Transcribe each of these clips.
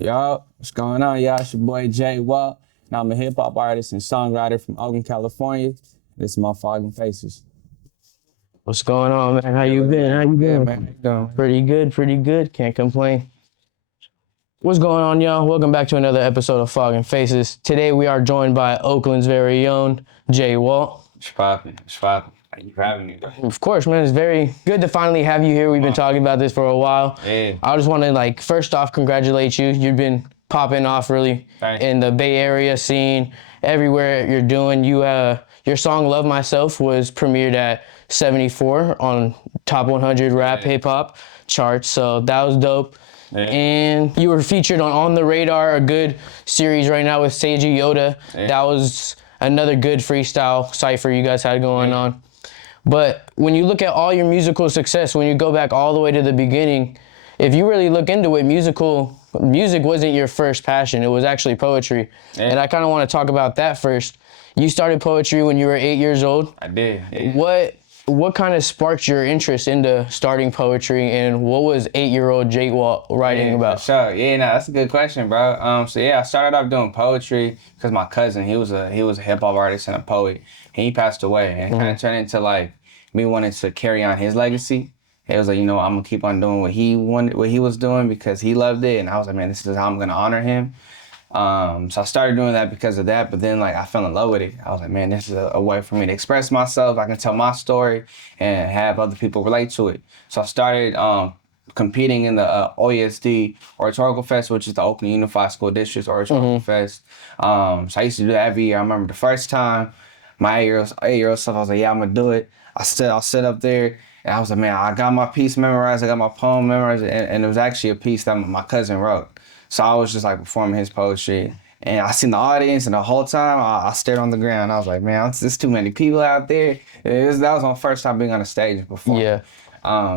Yo, what's going on, y'all? It's your boy Jwalt. Now I'm a hip hop artist and songwriter from Oakland, California. This is my Fogging Faces. What's going on, man? How you been? How you Yeah, been? man. How you doing? Pretty good. Can't complain. What's going on, y'all? Welcome back to another episode of Fogging Faces. Today we are joined by Oakland's very own Jwalt. It's poppin'. It's poppin'. Thank you for having me, bro. Of course, man. It's very good to finally have you here. We've been talking about this for a while. Yeah. I just want to, first off, congratulate you. You've been popping off really Thank in the Bay Area scene, everywhere you're doing. Your song Love Myself was premiered at 74 on Top 100 Rap Hip Hop charts, so that was dope. Yeah. And you were featured on the Radar, a good series right now with Seiji Yoda. Yeah. That was another good freestyle cypher you guys had going on. But when you look at all your musical success, when you go back all the way to the beginning, if you really look into it, music wasn't your first passion. It was actually poetry. Yeah. And I kind of want to talk about that first. You started poetry when you were 8 years old. I did. Yeah. What kind of sparked your interest into starting poetry, and what was 8-year-old Jwalt writing about? For sure. Yeah, no, that's a good question, bro. So yeah, I started off doing poetry because my cousin, he was a hip hop artist and a poet, and he passed away, and it kind of turned into like me wanting to carry on his legacy. It was like, I'm gonna keep on doing what he was doing because he loved it, and I was like, man, this is how I'm gonna honor him. So I started doing that because of that, but then I fell in love with it. I was like, man, this is a way for me to express myself. I can tell my story and have other people relate to it. So I started competing in the OESD Oratorical Fest, which is the Oakland Unified School District's Oratorical Fest. So I used to do that every year. I remember the first time, my 8-year-old self, I was like, yeah, I'm gonna do it. I'll sit up there and I was like, man, I got my piece memorized, I got my poem memorized, and it was actually a piece that my cousin wrote. So I was just performing his poetry, and I seen the audience, and the whole time I stared on the ground. I was like, man, there's too many people out there. That was my first time being on a stage before. Yeah.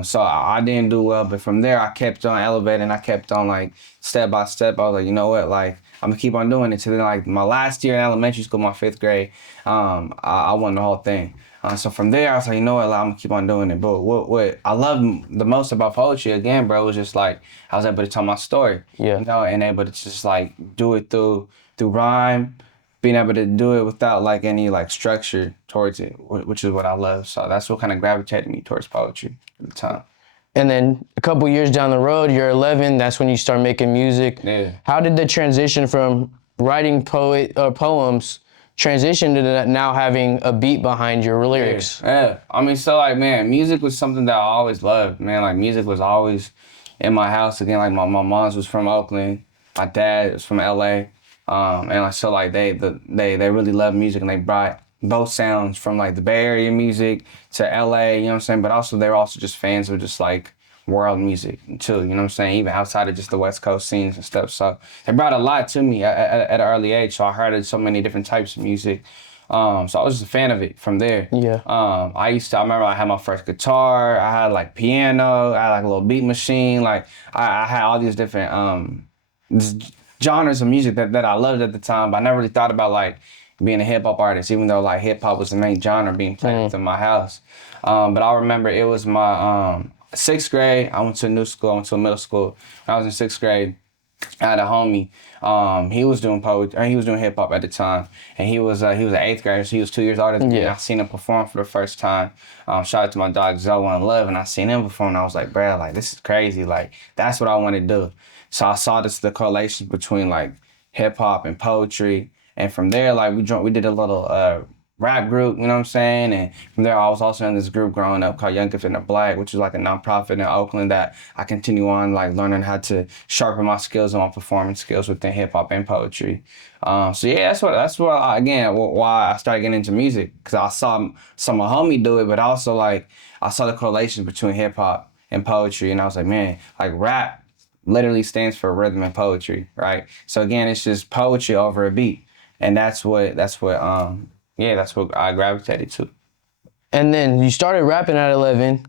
So I didn't do well, but from there I kept on elevating. I kept on step by step. I was like, you know what, I'm gonna keep on doing it. So then my last year in elementary school, my 5th grade, I won the whole thing. So from there, I was like, you know what, I'm gonna keep on doing it. But what I love the most about poetry, again, bro, was just I was able to tell my story. Yeah. And able to just do it through rhyme, being able to do it without any structure towards it, which is what I love. So that's what kind of gravitated me towards poetry at the time. And then a couple years down the road, you're 11. That's when you start making music. Yeah. How did the transition from writing poems transition to now having a beat behind your lyrics? Yeah. I mean, man, music was something that I always loved, man. Music was always in my house. Again, my mom's was from Oakland, my dad was from LA, and they really loved music, and they brought both sounds from the Bay Area music to LA, you know what I'm saying? But also they were also just fans of just world music too, you know what I'm saying? Even outside of just the West Coast scenes and stuff. So they brought a lot to me at an early age. So I heard of so many different types of music. So I was just a fan of it from there. Yeah. I remember I had my first guitar. I had piano. I had a little beat machine. I had all these different genres of music that I loved at the time. But I never really thought about being a hip hop artist, even though hip hop was the main genre being played within my house. But I remember it was my 6th grade. I went to a new school. I went to a middle school. When I was in 6th grade, I had a homie. He was doing poetry. He was doing hip hop at the time, and he was an 8th grader. So he was 2 years older than me. I seen him perform for the first time. Shout out to my dog Zoe and Love, and I seen him perform. And I was like, bro, this is crazy. That's what I want to do. So I saw the correlation between hip hop and poetry, and from there we did a little rap group, you know what I'm saying? And from there, I was also in this group growing up called Young Gifted and Black, which is a nonprofit in Oakland that I continue on learning how to sharpen my skills and my performance skills within hip hop and poetry. So yeah, that's what why I started getting into music, because I saw my homie do it, but also I saw the correlation between hip hop and poetry, and I was like, man, rap literally stands for rhythm and poetry, right? So again, it's just poetry over a beat, and that's what I gravitated to. And then you started rapping at 11.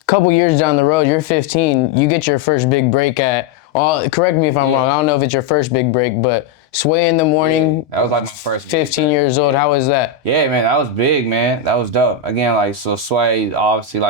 A couple years down the road, you're 15. You get your first big break correct me if I'm wrong, I don't know if it's your first big break, but Sway in the Morning. Yeah, that was my first. 15 years old. How was that? Yeah, man, that was big, man. That was dope. Again, so Sway, obviously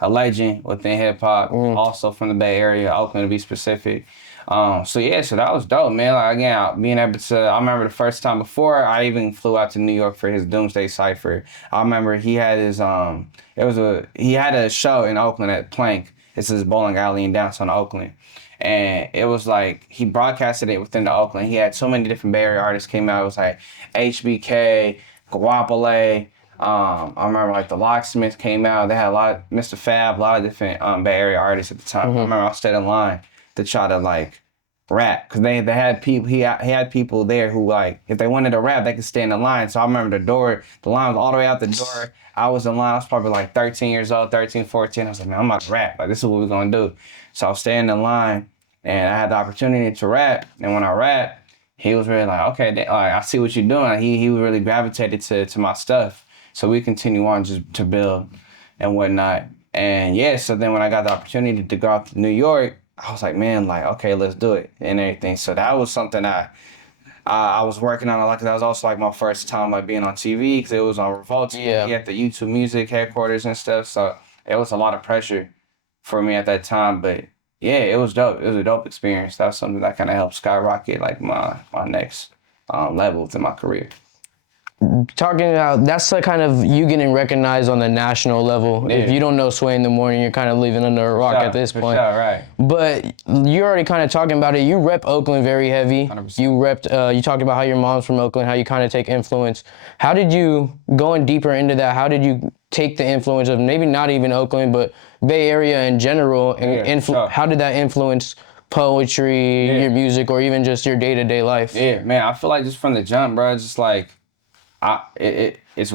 a a legend within hip hop, also from the Bay Area, Oakland to be specific. So yeah, so that was dope, man. Like again, being able to, I remember the first time before I even flew out to New York for his Doomsday Cipher. I remember he had his he had a show in Oakland at Plank. It's his bowling alley in downtown Oakland. And it was like he broadcasted it within the Oakland. He had so many different Bay Area artists came out. It was like HBK, Guapale. I remember like the Locksmith came out. They had a lot of Mr. Fab, a lot of different Bay Area artists at the time. I remember I stayed in line to try to like rap because they had people. He had people there who like if they wanted to rap, they could stay in the line. So I remember the line was all the way out the door. I was in line. I was probably like 13 years old, 13, 14. I was like, man, I'm about to rap. Like this is what we're gonna do. So I was staying in line, and I had the opportunity to rap. And when I rapped, he was really like, okay, like I see what you're doing. He really gravitated to my stuff. So we continue on just to build and whatnot. And yeah, so then when I got the opportunity to go out to New York, I was like, man, like, okay, let's do it and everything. So that was something I was working on a lot. That was also like my first time like being on TV because it was on Revolt TV at the YouTube Music headquarters and stuff. So it was a lot of pressure for me at that time. But yeah, it was dope. It was a dope experience. That was something that kind of helped skyrocket like my next level to my career. Talking about that's the kind of you getting recognized on the national level. Yeah. If you don't know Sway in the Morning, you're kind of living under a rock at this point. Sure, right. But you're already kind of talking about it. You rep Oakland very heavy. 100%. You repped. You talked about how your mom's from Oakland, how you kind of take influence. How did you going deeper into that? How did you take the influence of maybe not even Oakland, but Bay Area in general, and how did that influence poetry, your music, or even just your day-to-day life? Yeah, man. I feel like just from the jump, bro, just like. It's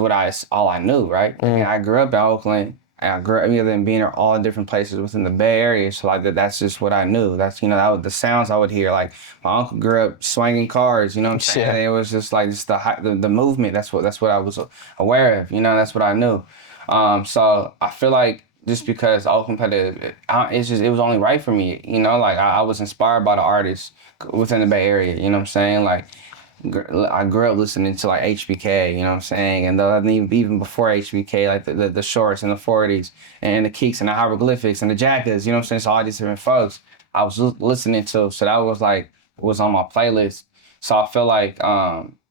all I knew, right? And I grew up in Oakland, and I grew up in being in all different places within the Bay Area. So like that's just what I knew. That's that was the sounds I would hear. Like my uncle grew up swinging cars. You know what I'm saying? And it was just like just the movement. That's what I was aware of. That's what I knew. So I feel like just because Oakland played it was only right for me. Like I was inspired by the artists within the Bay Area. You know what I'm saying? Like. I grew up listening to like HBK, you know what I'm saying, and even before HBK, like the shorts and the 40s and the Keeks and the hieroglyphics and the Jackers, you know what I'm saying. So all these different folks I was listening to, so that was like was on my playlist. So I feel like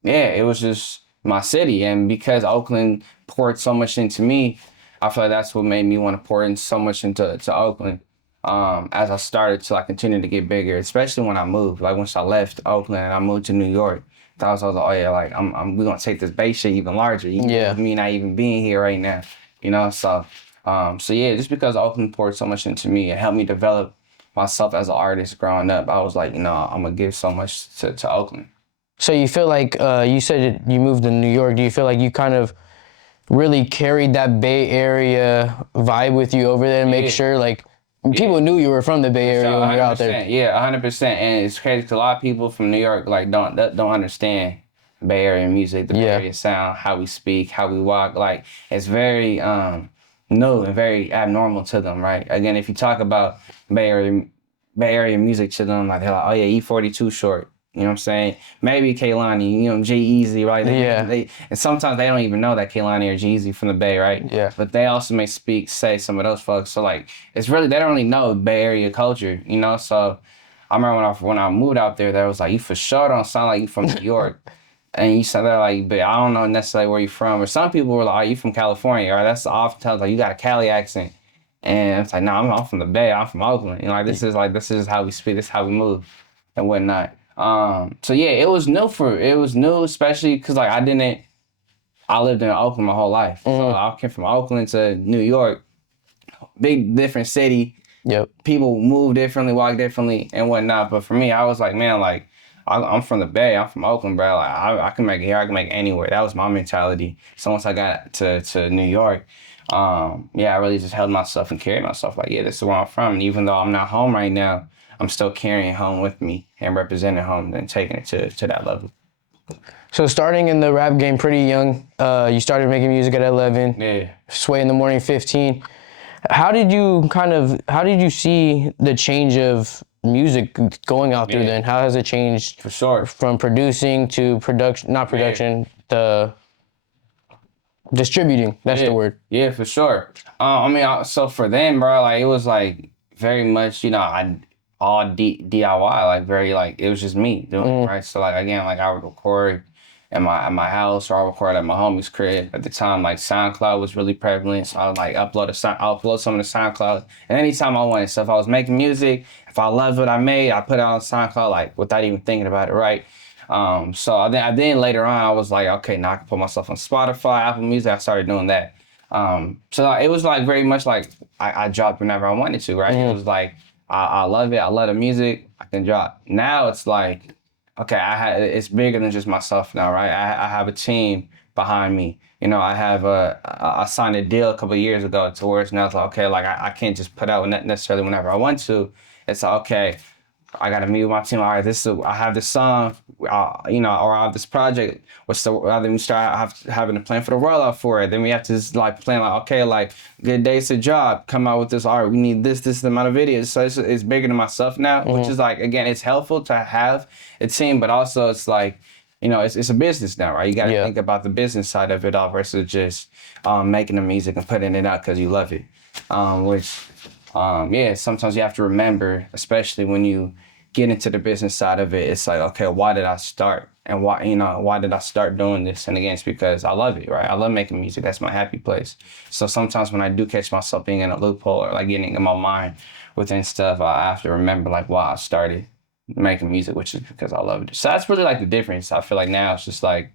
it was just my city, and because Oakland poured so much into me, I feel like that's what made me want to pour in so much into Oakland. As I started to like continue to get bigger, especially when I moved, like once I left Oakland and I moved to New York. I was like, oh yeah, like we're gonna take this Bay shit even larger. Me not even being here right now, So yeah, just because Oakland poured so much into me, it helped me develop myself as an artist growing up. I was like, I'm gonna give so much to Oakland. So you feel like you said you moved to New York. Do you feel like you kind of really carried that Bay Area vibe with you over there to make sure like people knew you were from the Bay Area when you were out there? Yeah, 100%. And it's crazy because a lot of people from New York like don't understand Bay Area music, the Bay Area sound, how we speak, how we walk. Like it's very new and very abnormal to them, right? Again, if you talk about Bay Area music to them, like they're like, oh yeah, E42 short. You know what I'm saying? Maybe Kehlani, G-Eazy, right? And sometimes they don't even know that Kehlani or G-Eazy from the Bay, right? Yeah. But they also may say some of those folks. So like, it's really, they don't really know Bay Area culture, So I remember when I moved out there, was like, you for sure don't sound like you from New York. And you said they're like, but I don't know necessarily where you're from. Or some people were like, are you from California? Or that's oftentimes like, you got a Cali accent. And it's like, no, I'm from the Bay. I'm from Oakland. This is how we speak. This is how we move and whatnot. So yeah, it was new, especially because like I lived in Oakland my whole life. So I came from Oakland to New York, big different city. Yep. People move differently, walk differently and whatnot. But for me, I was like, man, like I'm from the Bay, I'm from Oakland, bro. Like I can make it here, I can make it anywhere. That was my mentality. So once I got to New York, I really just held myself and carried myself like, yeah, this is where I'm from. And even though I'm not home right now, I'm still carrying home with me and representing home and taking it to that level. So starting in the rap game pretty young, you started making music at 11. Yeah. Sway in the Morning 15. How did you see the change of music going out through then? How has it changed? For sure. From producing to production, not production, Distributing, that's Yeah, the word. yeah, for sure. I mean, so for them, bro, like it was like very much, I all DIY, like very like it was just me doing it, right. So like again, like I would record at my house, or I would record at my homie's crib. At the time, like SoundCloud was really prevalent, so I would like upload some of the SoundCloud. And anytime I wanted, so if I was making music, if I loved what I made, I put it on SoundCloud like without even thinking about it, right. So then later on, I was like, okay, now I can put myself on Spotify, Apple Music. I started doing that. So like, it was like very much like I dropped whenever I wanted to, right? It was like I love it. I love the music. I can drop. Now it's like, okay, it's bigger than just myself now, right? I have a team behind me. I have I signed a deal a couple of years ago to where it's now it's like, okay, like I can't just put out necessarily whenever I want to. It's like, okay, I gotta meet with my team. All right, I have this song, or I have this project. Then we start having a plan for the rollout for it. Then we have to just like plan like, okay, like good days to job, come out with this. All right, we need this amount of videos. So it's bigger than myself now, which is like again, it's helpful to have a team, but also it's like, it's a business now, right? You got to Yeah. think about the business side of it all versus just making the music and putting it out because you love it. Yeah, sometimes you have to remember, especially when you get into the business side of it, it's like, okay, why did I start? And why did I start doing this? And again, it's because I love it, right? I love making music. That's my happy place. So sometimes when I do catch myself being in a loophole or like getting in my mind within stuff, I have to remember like why I started making music, which is because I love it. So that's really like the difference. I feel like now it's just like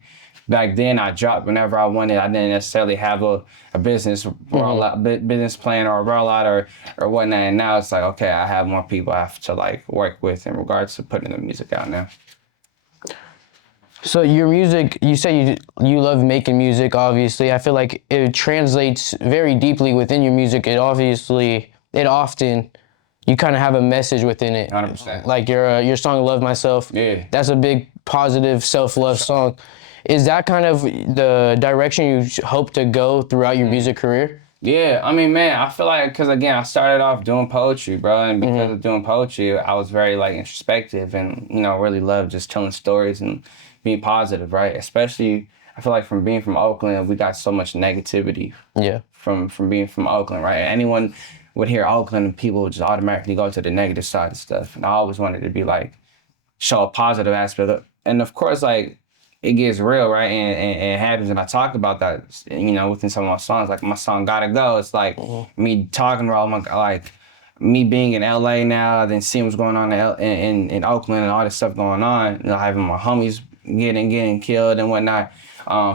back then I dropped whenever I wanted. I didn't necessarily have a business business plan or a rollout or whatnot. And now it's like, okay, I have more people I have to like work with in regards to putting the music out now. So your music, you say you love making music, obviously. I feel like it translates very deeply within your music. It often, you kind of have a message within it. 100%. Like your song "Love Myself." Yeah. That's a big positive self-love song. Is that kind of the direction you hope to go throughout your music career? Yeah, I mean, man, I feel like because again, I started off doing poetry, bro, and because of doing poetry, I was very like introspective and really loved just telling stories and being positive, right? Especially, I feel like from being from Oakland, we got so much negativity Yeah. from being from Oakland, right? Anyone would hear Oakland, and people would just automatically go to the negative side of stuff, and I always wanted to be like show a positive aspect of, and of course, like it gets real, right? And it happens, and I talk about that, within some of my songs. Like my song "Gotta Go," it's like me talking about like me being in LA now, then seeing what's going on in Oakland and all this stuff going on. Having my homies getting killed and whatnot.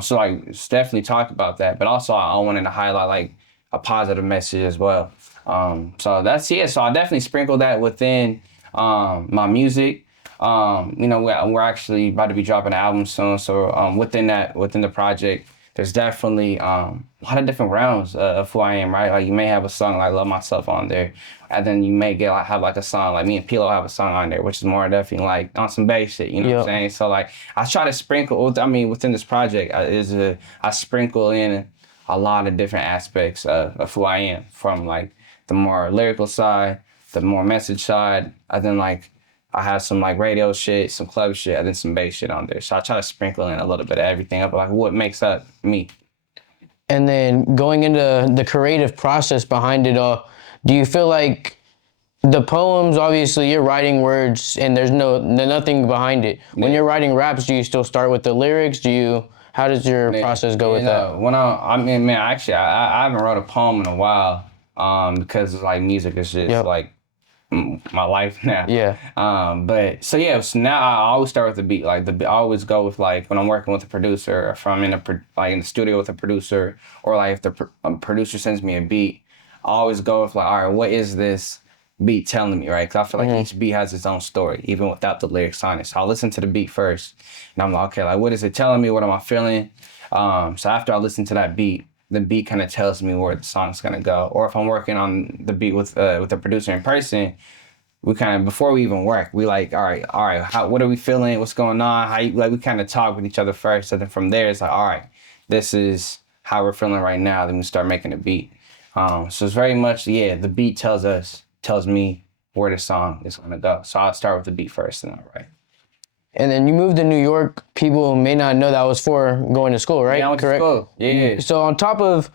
So like, it's definitely talk about that, but also I wanted to highlight like a positive message as well. So that's it. So I definitely sprinkle that within my music. We're actually about to be dropping an album soon. So within the project, there's definitely a lot of different realms of who I am, right? Like you may have a song like "Love Myself" on there, and then you may have like a song like me and Pilo have a song on there, which is more definitely like on some bass shit. You know what I'm saying? So like I try to sprinkle. I mean, within this project, I sprinkle in a lot of different aspects of who I am, from like the more lyrical side, the more message side, and then like I have some like radio shit, some club shit, and then some bass shit on there. So I try to sprinkle in a little bit of everything up, like what makes up me. And then going into the creative process behind it all, do you feel like the poems, obviously you're writing words and there's nothing behind it. When you're writing raps, do you still start with the lyrics? How does your process go with that? I mean, man, actually, I haven't wrote a poem in a while, because like music is just like my life now. Yeah. But so yeah, so now I always start with the beat. Like I always go with like when I'm working with a producer, or if I'm in the studio with a producer, or like if the producer sends me a beat, I always go with like, all right, what is this beat telling me, right? Because I feel like each beat has its own story, even without the lyrics on it. So I'll listen to the beat first, and I'm like, okay, like what is it telling me? What am I feeling? So after I listen to that beat, the beat kind of tells me where the song's gonna go. Or if I'm working on the beat with the producer in person, we kind of, before we even work, we like, all right, what are we feeling? What's going on? Like we kind of talk with each other first, and then from there it's like, all right, this is how we're feeling right now. Then we start making a beat. So it's very much, the beat tells me where the song is gonna go. So I'll start with the beat first, and I'll write. And then you moved to New York. People may not know that was for going to school, right? Yeah, I went to Correct. school. Yeah. So on top of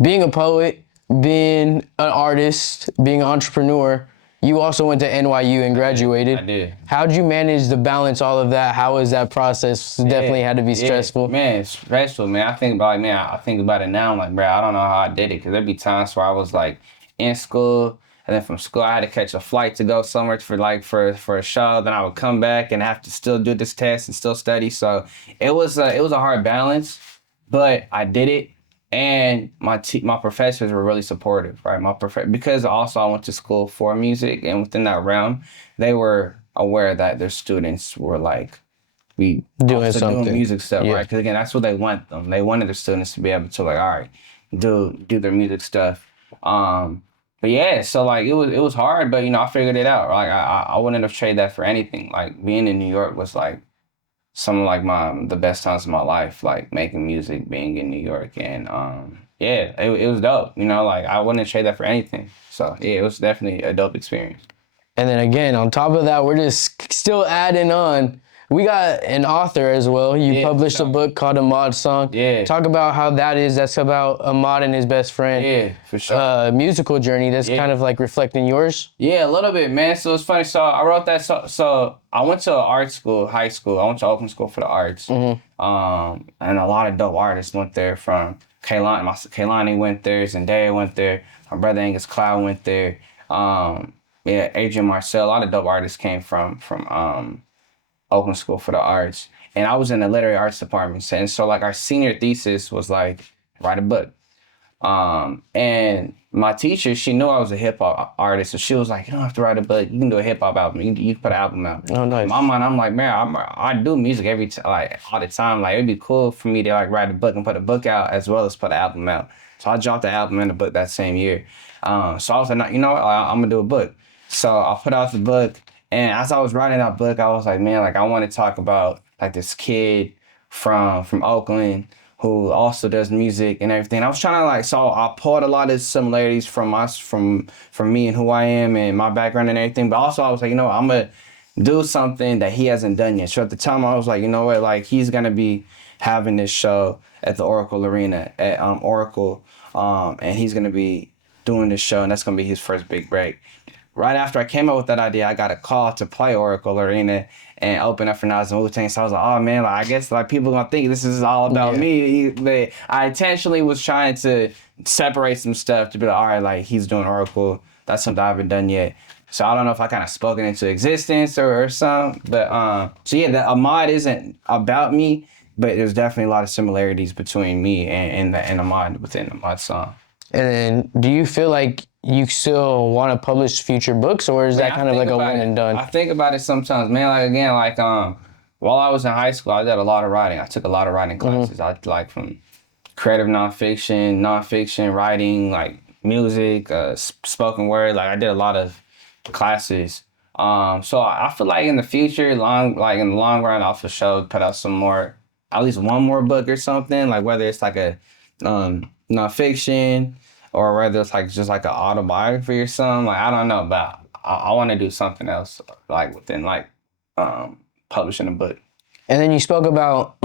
being a poet, being an artist, being an entrepreneur, you also went to NYU and graduated. I did. How'd you manage to balance all of that? How was that process? Definitely had to be stressful. Man, it's stressful, man. I think about it now. I'm like, bro, I don't know how I did it. Because there'd be times where I was like in school. And then from school, I had to catch a flight to go somewhere for a show. Then I would come back and have to still do this test and still study. So it was a hard balance, but I did it. And my professors were really supportive, right? Because also I went to school for music, and within that realm, they were aware that their students were like Doing something. doing music stuff, Yeah. right? Because again, that's what they want them. They wanted their students to be able to like, all right, do their music stuff. But yeah, so like it was hard, but I figured it out. Like I wouldn't have traded that for anything. Like being in New York was like some of like the best times of my life, like making music, being in New York, and yeah, it was dope. Like I wouldn't trade that for anything. So yeah, it was definitely a dope experience. And then again, on top of that, we're just still adding on. We got an author as well. You published a book called Ahmad's Song. Yeah. Talk about how that is. That's about Ahmad and his best friend. Yeah, for sure. Musical journey that's kind of like reflecting yours. Yeah, a little bit, man. So it's funny. So I wrote that. So I went to art school, high school. I went to open school for the arts. And a lot of dope artists went there from Kaylani went there, Zendaya went there, my brother Angus Cloud went there. Yeah, Adrian Marcel. A lot of dope artists came from open school for the arts. And I was in the literary arts department. And so like our senior thesis was like, write a book. And my teacher, she knew I was a hip hop artist, so she was like, "You don't have to write a book. You can do a hip hop album. You can put an album out." Oh, nice. In my mind, I'm like, man, I do music like all the time. Like it'd be cool for me to like write a book and put a book out as well as put an album out. So I dropped the album and the book that same year. So I was like, you know what? I'm gonna do a book. So I put out the book, and as I was writing that book, I was like, man, like I want to talk about like this kid from Oakland who also does music and everything. I was trying to so I pulled a lot of similarities from me and who I am and my background and everything. But also I was like, I'm gonna do something that he hasn't done yet. So at the time I was like, you know what, like he's gonna be having this show at the Oracle Arena at Oracle, and he's gonna be doing this show, and that's gonna be his first big break. Right after I came up with that idea, I got a call to play Oracle Arena and open up for Nas and Wu-Tang. So I was like, oh man, I guess people gonna think this is all about me. But I intentionally was trying to separate some stuff to be like, all right, like he's doing Oracle. That's something I haven't done yet. So I don't know if I kind of spoke it into existence or something. But so yeah, the Ahmad isn't about me, but there's definitely a lot of similarities between me and Ahmad within Ahmad's song. And then do you feel like you still want to publish future books, or is that kind of like a one and done? I think about it sometimes, man. Like again, while I was in high school, I did a lot of writing. I took a lot of writing classes. I like from creative nonfiction, writing, like music, spoken word. Like I did a lot of classes. So I feel like in the future, in the long run, I'll for sure put out some more, at least one more book or something. Like whether it's like a nonfiction, or whether it's like just like an autobiography or something. Like I don't know, but I want to do something else like within publishing a book. And then you spoke about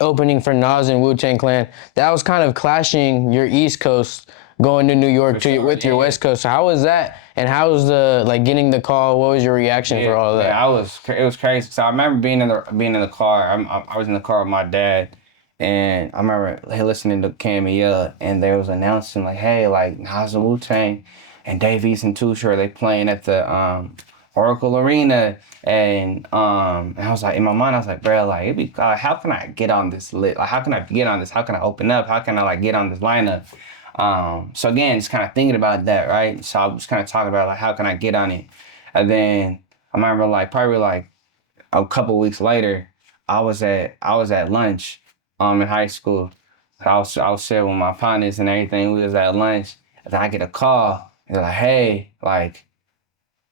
opening for Nas and Wu-Tang Clan. That was kind of clashing your East Coast going to New York with your West Coast. So how was that? And how was the getting the call? What was your reaction for all of that? Yeah, it was crazy. So I remember being in the car. I was in the car with my dad. And I remember listening to Cam and Yella, and they was announcing like, hey, like Nas and Wu-Tang and Dave East and Too Short, they playing at the Oracle Arena, and I was like, in my mind, I was like, bro, like it'd be how can I get on this lit? Like how can I get on this? How can I open up? How can I get on this lineup? So again, just kind of thinking about that, right? So I was kind of talking about like how can I get on it, and then I remember probably a couple weeks later, I was at lunch. In high school. I was sharing with my partners and everything. We was at lunch, and I get a call. They're like, "Hey, like,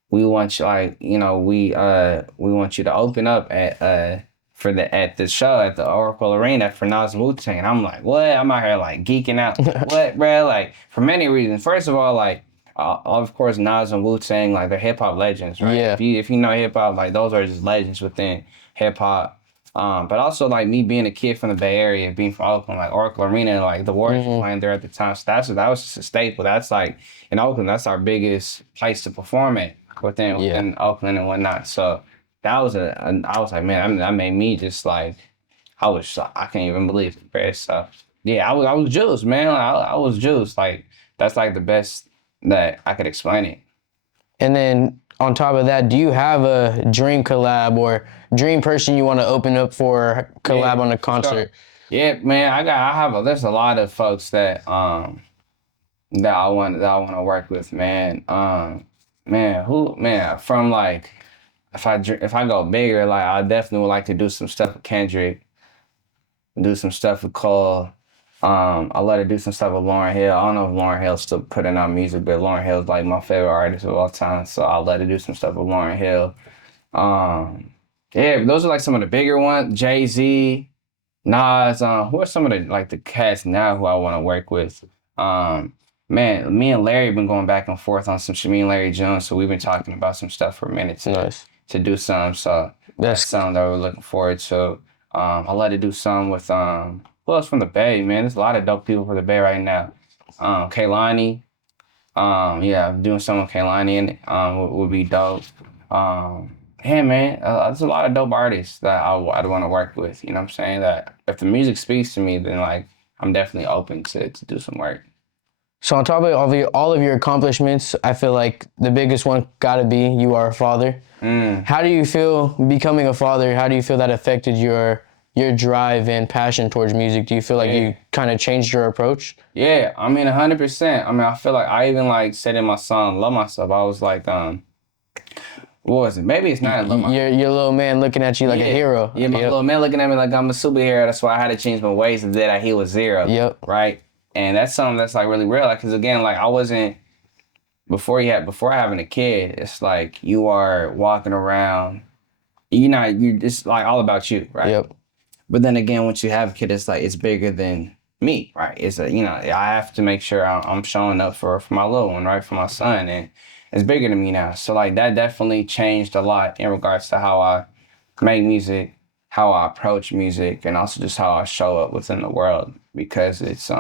we want you, we want you to open up at the show at the Oracle Arena for Nas and Wu-Tang." And I'm like, "What?" I'm out here like geeking out. What, bro? Like for many reasons. First of all, like of course, Nas and Wu-Tang, like they're hip hop legends, right? Yeah. If you know hip hop, like those are just legends within hip hop. But also like me being a kid from the Bay Area, being from Oakland, like Oracle Arena, like the Warriors were playing there at the time. So that was just a staple. That's like in Oakland, that's our biggest place to perform at Yeah. within Oakland and whatnot. So that was I was like, man, that made me just like I can't even believe it, bro. So yeah, I was juiced, man. I was juiced. Like that's like the best that I could explain it. And then on top of that, do you have a dream collab or dream person you want to open up for collab on a For sure. concert? Yeah, man. There's a lot of folks that I want to work with, man. Man, from like if I go bigger, like I definitely would like to do some stuff with Kendrick, do some stuff with Cole. I let her do some stuff with Lauryn Hill. I don't know if Lauryn Hill's still putting out music, but Lauryn Hill's like my favorite artist of all time. So I'll let her do some stuff with Lauryn Hill. Um, yeah, those are like some of the bigger ones. Jay-Z, Nas. Who are some of the like the cats now who I want to work with? Um, Man, me and Larry been going back and forth on some shit. Me and Larry Jones, so we've been talking about some stuff for a minute Nice. to do some. So that's That's something that we're looking forward to. I let it do some with who else from the Bay, man. There's a lot of dope people from the Bay right now. Kaylani. Yeah, I'm doing some with Kaylani and would be dope. Yeah, man, there's a lot of dope artists that I'd want to work with. You know what I'm saying? That if the music speaks to me, then like I'm definitely open to do some work. so on top of all of your accomplishments, I feel like the biggest one gotta be you are a father. How do you feel becoming a father? How do you feel that affected your drive and passion towards music? Do you feel like you kind of changed your approach? Yeah, I mean, 100%. I mean, I feel like I even like said in my song "Love Myself." I was like, what was it? Maybe it's not "Love Myself." Your little man looking at you like a hero. Yeah, my Yep. little man looking at me like I'm a superhero. That's why I had to change my ways and that he was zero. Yep. Right. And that's something that's like really real. Like, cause again, like I wasn't before having a kid. It's like you are walking around. It's like all about you, right? Yep. But then again, once you have a kid, it's like it's bigger than me, right? It's I have to make sure I'm showing up for my little one, right? For my son, and it's bigger than me now. So like that definitely changed a lot in regards to how I make music, how I approach music, and also just how I show up within the world. Because it's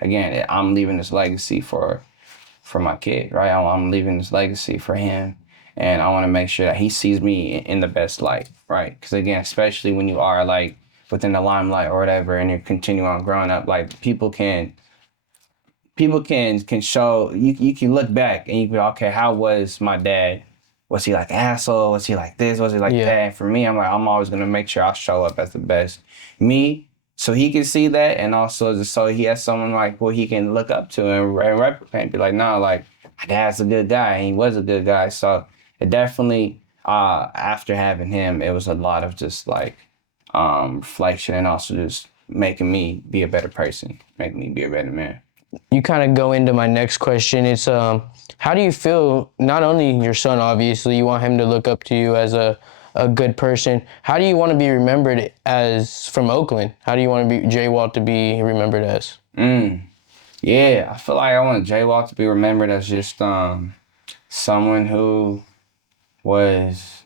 again, I'm leaving this legacy for my kid, right? I'm leaving this legacy for him, and I want to make sure that he sees me in the best light, right? Because again, especially when you are like within the limelight or whatever, and you're continuing on growing up, like people can show you can look back and you can be okay, how was my dad? Was he like an asshole? Was he like this? Was he like Yeah. that? And for me, I'm like, I'm always gonna make sure I show up as the best me, so he can see that, and also just so he has someone like who he can look up to and replicate and be like, no, like my dad's a good guy, and he was a good guy. So it definitely after having him, it was a lot of just like reflection and also just making me be a better person, making me be a better man. You kind of go into my next question. It's how do you feel? Not only your son, obviously, you want him to look up to you as a good person. How do you want to be remembered as from Oakland? How do you want to be Jwalt to be remembered as? Yeah, I feel like I want Jwalt to be remembered as just someone who was.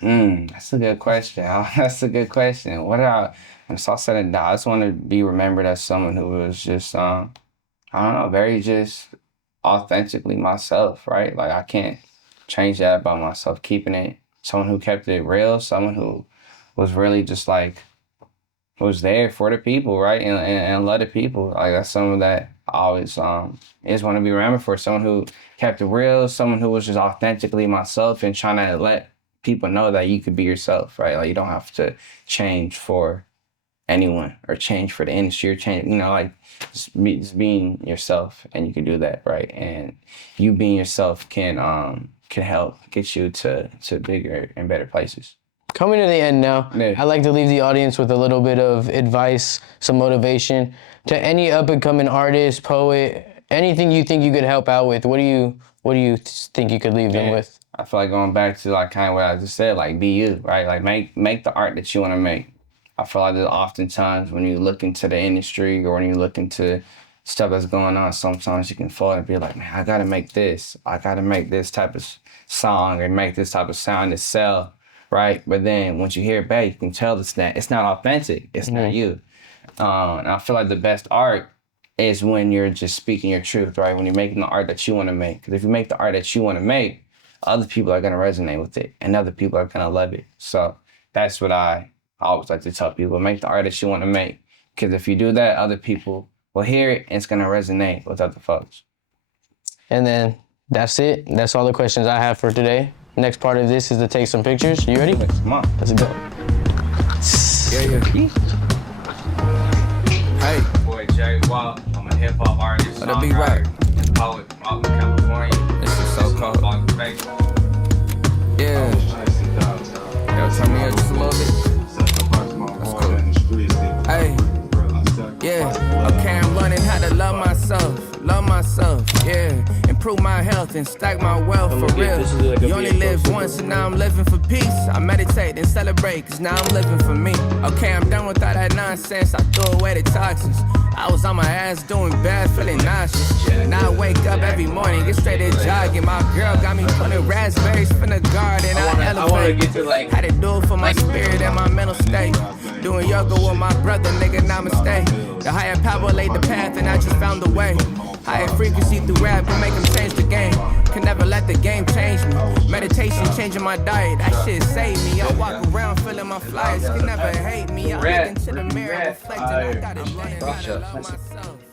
That's a good question. That's a good question. When it's all said and done, I just want to be remembered as someone who was just I don't know, very just authentically myself, right? Like I can't change that about myself. Keeping it, someone who kept it real, someone who was really just like was there for the people, right? And love the people. Like that's someone that I always just want to be remembered for. Someone who kept it real, someone who was just authentically myself and trying to let people know that you could be yourself, right? Like you don't have to change for anyone or change for the industry or change, like just being yourself, and you can do that, right? And you being yourself can help get you to bigger and better places. Coming to the end now, Yeah. I'd like to leave the audience with a little bit of advice, some motivation to any up and coming artist, poet, anything you think you could help out with. What do you think you could leave them with? I feel like going back to like kind of what I just said, like be you, right? Like make the art that you want to make. I feel like there's oftentimes when you look into the industry or when you look into stuff that's going on, sometimes you can fall and be like, man, I gotta make this. I gotta make this type of song or make this type of sound to sell, right? But then once you hear it back, you can tell it's not authentic. It's not you. And I feel like the best art is when you're just speaking your truth, right? When you're making the art that you want to make. Because if you make the art that you want to make, other people are going to resonate with it and other people are going to love it. So that's what I always like to tell people. Make the art that you want to make. Because if you do that, other people will hear it and it's going to resonate with other folks. And then that's it. That's all the questions I have for today. Next part of this is to take some pictures. You ready? Come on. Let's go. Yeah. Hey. Boy, Jwalt. I'm a hip hop artist. Let it be right. Poet from out in California. This is so cold. Yeah. Yo, turn me up just a little bit. That's cool. Hey. Yeah. Okay, I'm learning how to love myself, yeah. Improve my health and stack my wealth for real. You only live once and now I'm living for peace. I meditate and celebrate cause now I'm living for me. Okay, I'm done with all that nonsense. I threw away the toxins. I was on my ass doing bad, feeling nauseous. Now I wake up every morning, get straight to jogging. My girl got me putting raspberries from the garden. I wanna get to like, had to do it for my spirit and my mental state. Doing yoga with my brother, nigga, namaste. The higher power laid the path and I just found the way. Higher frequency through rap can make them change the game. Can never let the game change me. Meditation changing my diet, that shit saved me. I walk around feeling my flies, can never hate me. I look into the mirror, reflecting, I gotta learn how to love myself.